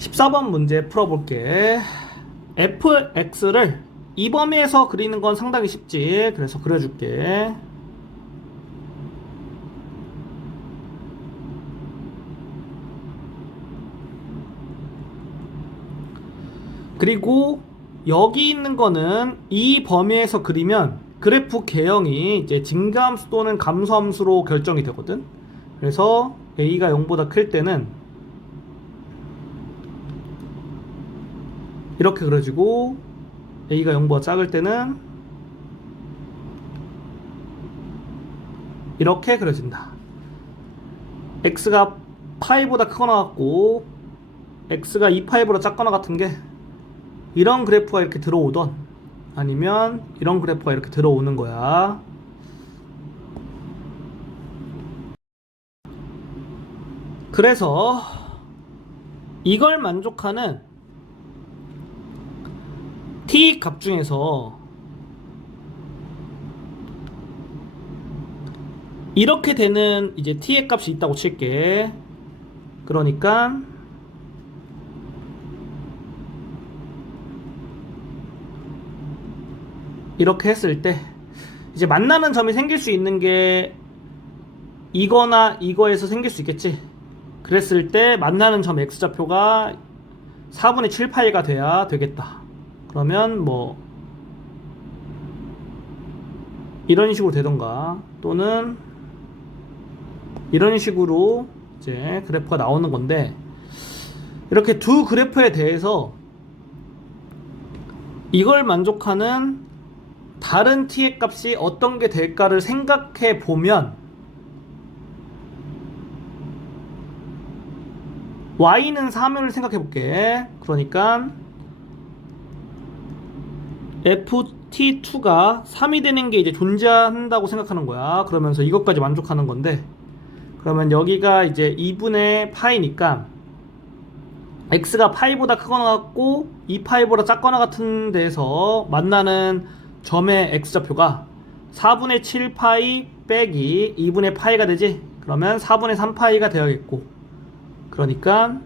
14번 문제 풀어볼게. fx를 이 범위에서 그리는 건 상당히 쉽지. 그래서 그려줄게. 그리고 여기 있는 거는 이 범위에서 그리면 그래프 개형이 이제 증가함수 또는 감소함수로 결정이 되거든. 그래서 a가 0보다 클 때는 이렇게 그려지고 a가 0보다 작을 때는 이렇게 그려진다. x가 파이보다 크거나 같고 x가 2파이보다 작거나 같은 게 이런 그래프가 이렇게 들어오던 아니면 이런 그래프가 이렇게 들어오는 거야. 그래서 이걸 만족하는 t 값 중에서 이렇게 되는 이제 t의 값이 있다고 칠게. 그러니까 이렇게 했을 때 이제 만나는 점이 생길 수 있는 게 이거나 이거에서 생길 수 있겠지. 그랬을 때 만나는 점 x좌표가 4분의 7파이가 돼야 되겠다. 그러면 뭐 이런 식으로 되던가 또는 이런 식으로 이제 그래프가 나오는 건데, 이렇게 두 그래프에 대해서 이걸 만족하는 다른 t의 값이 어떤 게 될까를 생각해 보면 y는 3을 생각해 볼게. 그러니까 ft2가 3이 되는 게 이제 존재한다고 생각하는 거야. 그러면서 이것까지 만족하는 건데, 그러면 여기가 이제 2분의 파이니까 x가 파이보다 크거나 같고 2파이보다 작거나 같은 데서 만나는 점의 x좌표가 4분의 7파이 빼기 2분의 파이가 되지. 그러면 4분의 3파이가 되어야겠고, 그러니까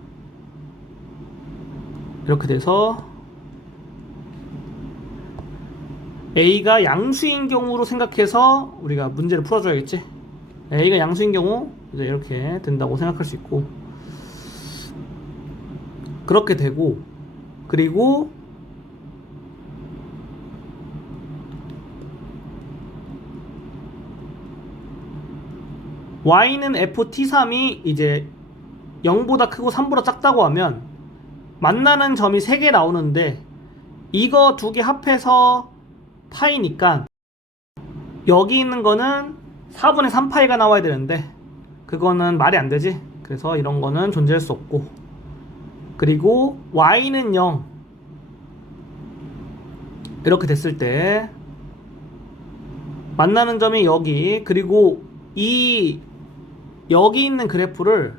이렇게 돼서 a가 양수인 경우로 생각해서 우리가 문제를 풀어줘야겠지. a가 양수인 경우 이제 이렇게 된다고 생각할 수 있고, 그렇게 되고, 그리고 y는 ft3이 이제 0보다 크고 3보다 작다고 하면 만나는 점이 3개 나오는데 이거 두 개 합해서 파이니까 여기 있는 거는 4분의 3파이가 나와야 되는데 그거는 말이 안 되지. 그래서 이런 거는 존재할 수 없고, 그리고 y는 0 이렇게 됐을 때 만나는 점이 여기, 그리고 이 여기 있는 그래프를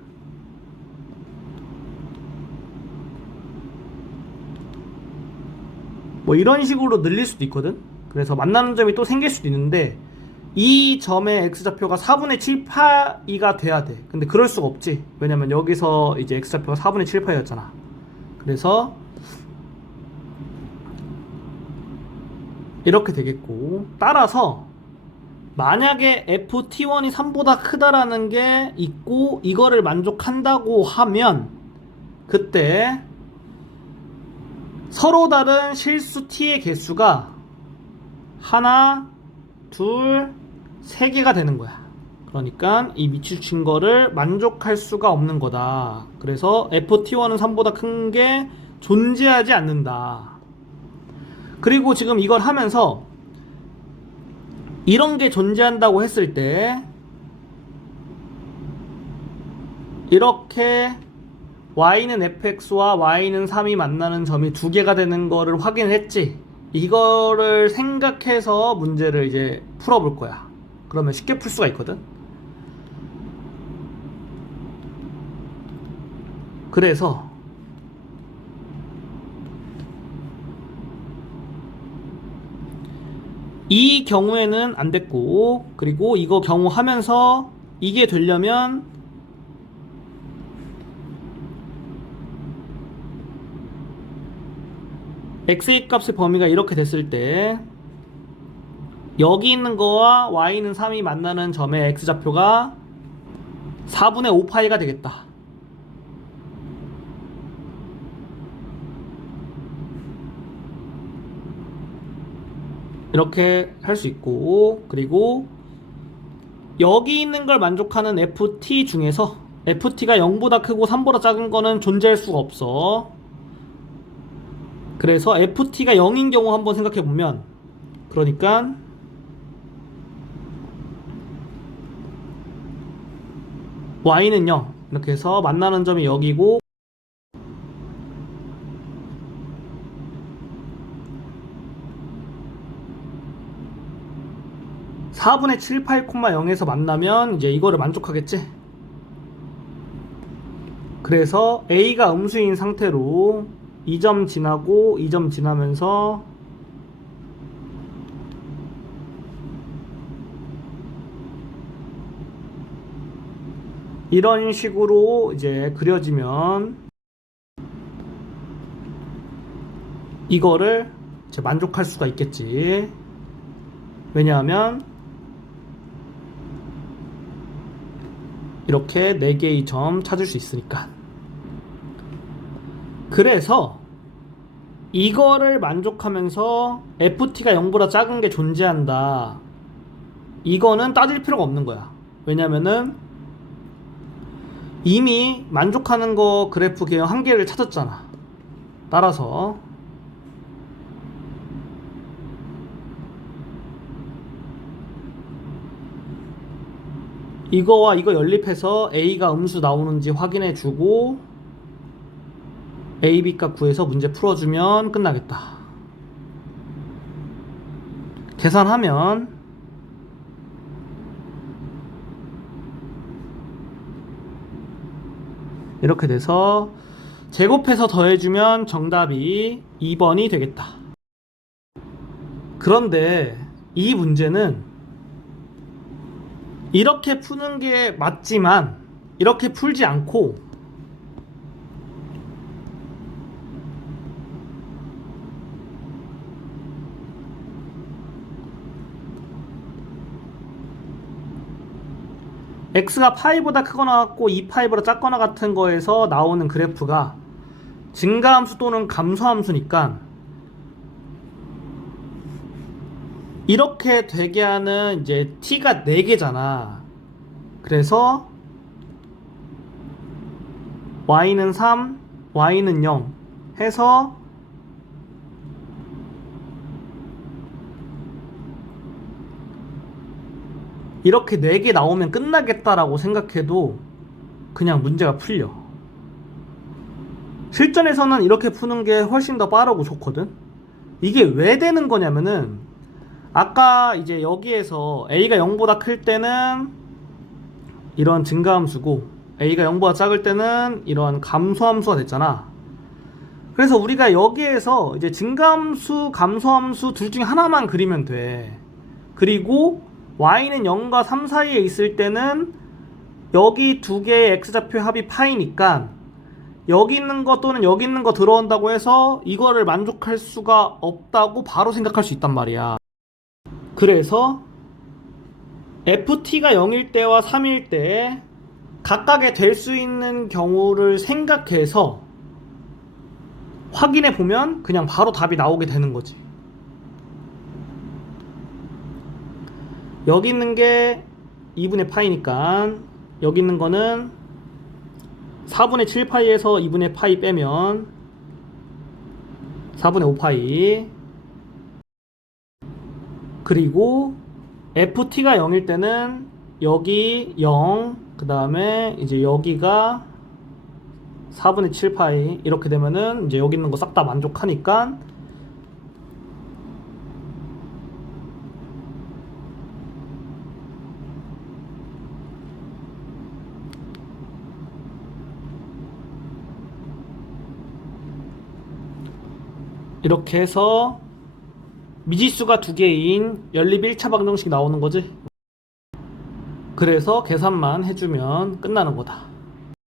뭐 이런 식으로 늘릴 수도 있거든. 그래서 만나는 점이 또 생길 수도 있는데 이 점의 x좌표가 4분의 7파이가 돼야 돼. 근데 그럴 수가 없지. 왜냐면 여기서 이제 x좌표가 4분의 7파이였잖아. 그래서 이렇게 되겠고, 따라서 만약에 ft1이 3보다 크다라는 게 있고 이거를 만족한다고 하면 그때 서로 다른 실수 t의 개수가 하나, 둘, 세 개가 되는 거야. 그러니까 이 밑줄 친 거를 만족할 수가 없는 거다. 그래서 ft1은 3보다 큰 게 존재하지 않는다. 그리고 지금 이걸 하면서 이런 게 존재한다고 했을 때 이렇게 y는 fx와 y는 3이 만나는 점이 두 개가 되는 거를 확인했지. 이거를 생각해서 문제를 이제 풀어볼 거야. 그러면 쉽게 풀 수가 있거든. 그래서 이 경우에는 안 됐고, 그리고 이거 경우 하면서 이게 되려면 x의 값의 범위가 이렇게 됐을 때 여기 있는 거와 y는 3이 만나는 점의 x좌표가 4분의 5파이가 되겠다. 이렇게 할 수 있고, 그리고 여기 있는 걸 만족하는 ft 중에서 ft가 0보다 크고 3보다 작은 거는 존재할 수가 없어. 그래서 ft가 0인 경우 한번 생각해 보면, 그러니까 y는 0 이렇게 해서 만나는 점이 여기고, (4분의 7파이,0에서 만나면 이제 이거를 만족하겠지. 그래서 a가 음수인 상태로 2점 지나고 2점 지나면서 이런 식으로 이제 그려지면 이거를 이제 만족할 수가 있겠지. 왜냐하면 이렇게 4개의 점 찾을 수 있으니까. 그래서 이거를 만족하면서 ft가 0보다 작은 게 존재한다. 이거는 따질 필요가 없는 거야. 왜냐면은 이미 만족하는 거 그래프 개형 한 개를 찾았잖아. 따라서 이거와 이거 연립해서 a가 음수 나오는지 확인해 주고 a, b 값 구해서 문제 풀어주면 끝나겠다. 계산하면 이렇게 돼서 제곱해서 더해주면 정답이 2번이 되겠다. 그런데 이 문제는 이렇게 푸는 게 맞지만 이렇게 풀지 않고 x가 파이보다 크거나 같고 2파이보다 작거나 같은 거에서 나오는 그래프가 증가함수 또는 감소함수니까 이렇게 되게 하는 이제 t가 4개잖아. 그래서 y는 3, y는 0 해서 이렇게 4개 나오면 끝나겠다라고 생각해도 그냥 문제가 풀려. 실전에서는 이렇게 푸는 게 훨씬 더 빠르고 좋거든. 이게 왜 되는 거냐면은 아까 이제 여기에서 a가 0보다 클 때는 이런 증가함수고 a가 0보다 작을 때는 이런 감소함수가 됐잖아. 그래서 우리가 여기에서 이제 증가함수, 감소함수 둘 중에 하나만 그리면 돼. 그리고 y는 0과 3 사이에 있을 때는 여기 두 개의 x좌표의 합이 파이니까 여기 있는 거 또는 여기 있는 거 들어온다고 해서 이거를 만족할 수가 없다고 바로 생각할 수 있단 말이야. 그래서 ft가 0일 때와 3일 때 각각의 될 수 있는 경우를 생각해서 확인해 보면 그냥 바로 답이 나오게 되는 거지. 여기 있는 게 2분의 파이니까 여기 있는 거는 4분의 7파이에서 2분의 파이 빼면 4분의 5파이. 그리고 ft가 0일 때는 여기 0, 그 다음에 이제 여기가 4분의 7파이 이렇게 되면은 이제 여기 있는 거 싹 다 만족하니까 이렇게 해서 미지수가 2개인 연립 1차 방정식 나오는 거지. 그래서 계산만 해주면 끝나는 거다.